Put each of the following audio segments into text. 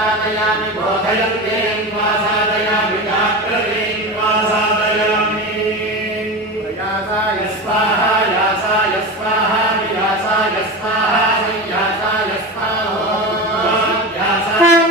साधयामि बोधयन्तेन वा साधयामि जाग्रतेन वा साधयामि यासाय स्वाहा यासाय स्वाहा यासाय स्वाहा यासाय स्वाहा यासाय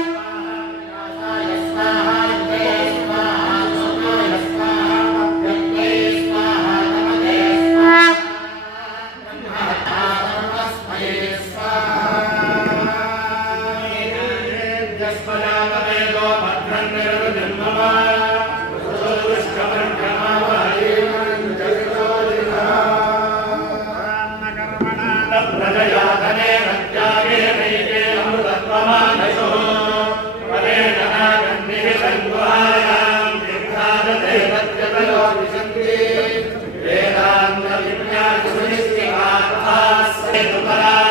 Para